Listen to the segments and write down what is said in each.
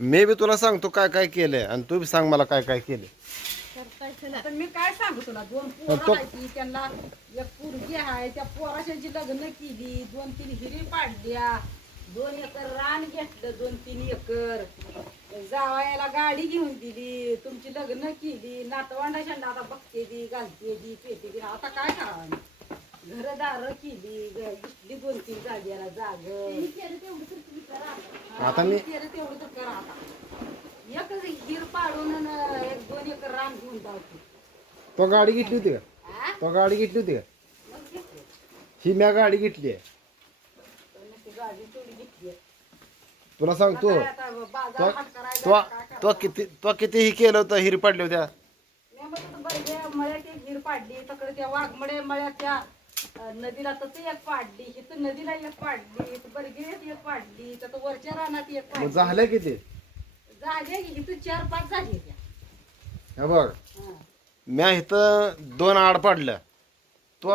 मी बी तुला सांगतो काय काय केलंय आणि तू बी सांग मला काय काय केलंय. आता मी काय सांगू तुला, दोन पोरं आहेत ती, त्यांना एक पोरगी आहे, त्या पोराशांची लग्न केली, 2-3 हिरी पाडल्या, 2 एकर रान घेतलं, 2-3 एकर जावायला गाडी घेऊन दिली, तुमची लग्न केली, नातवंडाशांना आता बघते दी, घालते दी, पेते दी, आता काय करावं? घरदार केली, घेतली 2-3 जागेला जाग. आता मी तेवढं तर करा आता. एकच हिर पाडून 1-2 एकर रान घेऊन जाऊ. तो गाडी घेतली होती का? हा? तो गाडी घेतली होती का? मग घेतली. ही म्या गाडी घेतली आहे. ती गाडी थोडी घेतली. तुला सांगतो आता बाजार हाट करायला काय करावं? तो किती ही केलं होतं हिरी पडल्या होत्या. मी म्हणत होतो बरं, मळ्यात एक हिर पाडली, तकडे त्या वाघमळे मळ्यात त्या नदीला तर ती एक पाडली, इथं नदीला एक पाडली, इथं बरगिरीत एक पाडली, तर वरच्या रानात एक मग पाडली. झालं किती? झाले की इथं 4-5 झाली त्या. हे बघ हा. म्या इथं 2 आड पडल्या. तो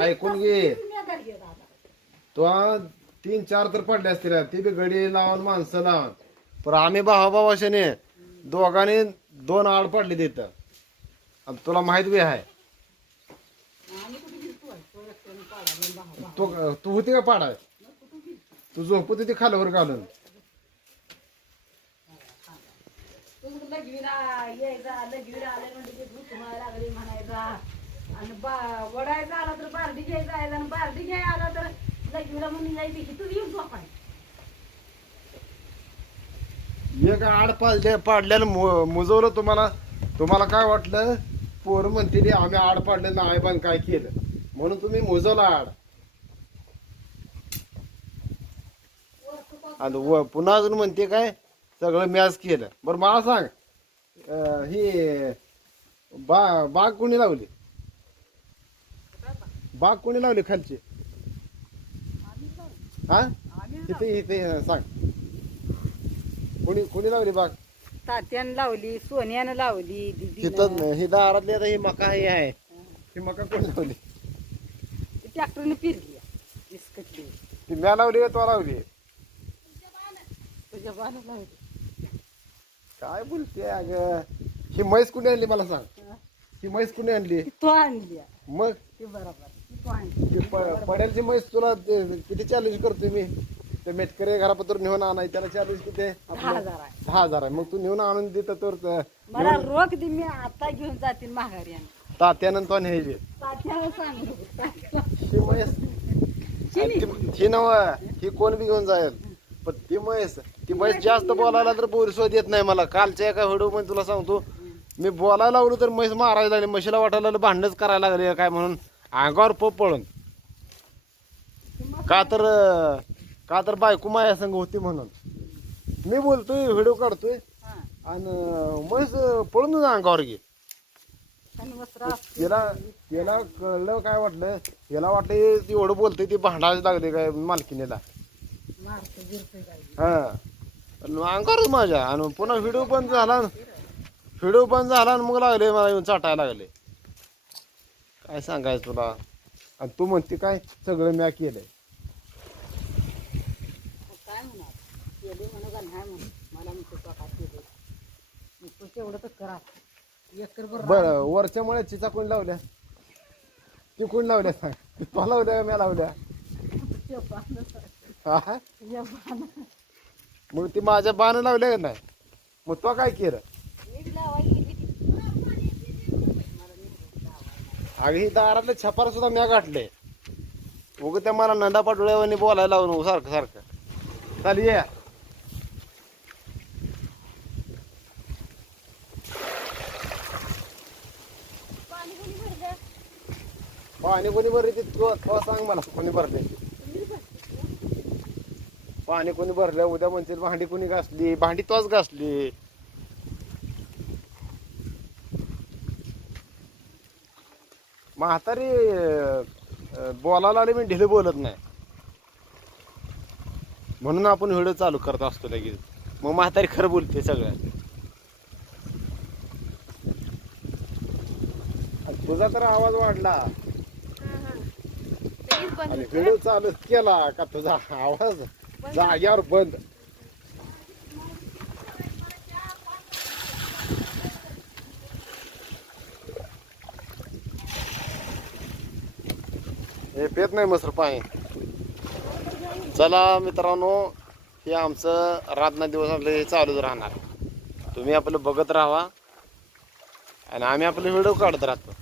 ऐकून घे, मी आता घेत आता. तो 3-4 तर पडले असतील, ती बी गडी लावून माणसं लावून. पण आम्ही भावाभावाशाने दोघांनी 2 आड पडले तिथं आणि तुला माहित बी आहे. आम्ही कुठे गेलतो आहे? तो एकट्याने पाडायला भाव. तू होती का पाडाय? तू झोपत होती खालवर घालून. तू लघवीला यायचा, लघवीला आले म्हणजे ते दूध तुम्हाला लागले म्हणायचा, आणि वडायचा आला तर बारडी घ्यायचा आहे, आणि बारडी घ्यायला आला तर लघवीला म्हणून यायची की तू येऊन झोपाय. एक आड पाडल्यानं मुजवलं तुम्हाला काय वाटलं? पोरं म्हणते ती आम्ही आड पाडलं नाही पण काय केलं म्हणून तुम्ही मुजवला आड. आणि पुन्हा अजून म्हणते काय सगळं मॅच केलं. बरं मला सांग, ही बाग कोणी लावली? बाग कोणी लावली खालची? हा इथे इथे सांग, कोणी लावली बाग? तात्यानं लावली, सोन्यानं लावली, तिथं ही दारातली आता ही मका ही आहे, ही मका कोणी लावली? ट्रॅक्टरने फिरली इसकटली. ती म्या लावली का तो लावली? तुझ्या बाला लावली. काय बोलते अग? ही म्हैस कुणी आणली मला सांग, ही म्हैस कुणी आणली? तो आणली मग ती बरोबर, ती तो आणली. ती पडेलची म्हैस तुला किती चॅलेंज करतोय मी? ते मेटकरी घरापत्र नेऊन आणाय त्याला चॅलेंज किती आहे? 10,000 आहे. 10,000 आहे. मग तू नेऊन आणून देत तर मला रोख दे, मी आता घेऊन जातील माघारी. आणि तात्यानं तो न्यायची तात्याला सांग ही म्हैस. ही नव ही कोण बी घेऊन जाईल, पण ती म्हैस जास्त बोलायला तर बोरसोद येत नाही मला. कालच्या एका व्हिडिओ मध्ये तुला सांगतो, मी बोलायला लागलो तर म्हैस मारायला लागली, म्हशीला वाटायला लागलं भांडणच करायला लागले काय म्हणून अंगावर पोप पळून. का तर बायको माया संग होती म्हणून मी बोलतोय, व्हिडिओ काढतोय आणि म्हैस पळून अंगावर घे. त्याला कळलं काय वाटलं, त्याला वाटलं एवढं बोलतोय ती भांडायला लागले काय मालकीनेला. हा अंगावरच माझ्या. आणि पुन्हा व्हिडिओ बंद झाला आणि मग लागले मला येऊन चाटायला लागले. काय सांगायचं तुला? आणि तू म्हणते काय सगळं म्या केलंय. काय म्हणा केले म्हणू का नाही म्हणून मला म्हणतो स्वतः केले, तू तेवढं तर करा. एकर बरं वरच्या मुळे चिचा कोणी लावल्या? ती कोणी लावल्या सांग? तू लावल्या का म्या लावल्या? हा मग ती माझ्या बाण लावल्या का नाही? मग तो काय केलं? अगं ही दारातले छपार सुद्धा म्या गाठले. उग त्या मला नंदा पाटोळ्यावानी बोलायला लावून सारखं सारखं. चालेल या पाणी कोणी भरले ते तू सांग मला. कोणी भरले पाणी? कोणी भरलं? उद्या म्हणतील भांडी कोणी घासली? भांडी तोच घासली. म्हातारी बोलायला आले मी ढिले बोलत नाही म्हणून आपण व्हिडिओ चालू करत असतो लगेच. मग म्हातारी खरं बोलते सगळं. तुझा तर आवाज वाढला आणि व्हिडिओ चालू केला का तुझा आवाज जाग्यावर बंद. हे पेत नाही मसर पाणी. चला मित्रांनो, हे आमचं रातना दिवस आपलं हे चालूच राहणार. तुम्ही आपलं बघत राहा आणि आम्ही आपले व्हिडिओ काढत राहतो.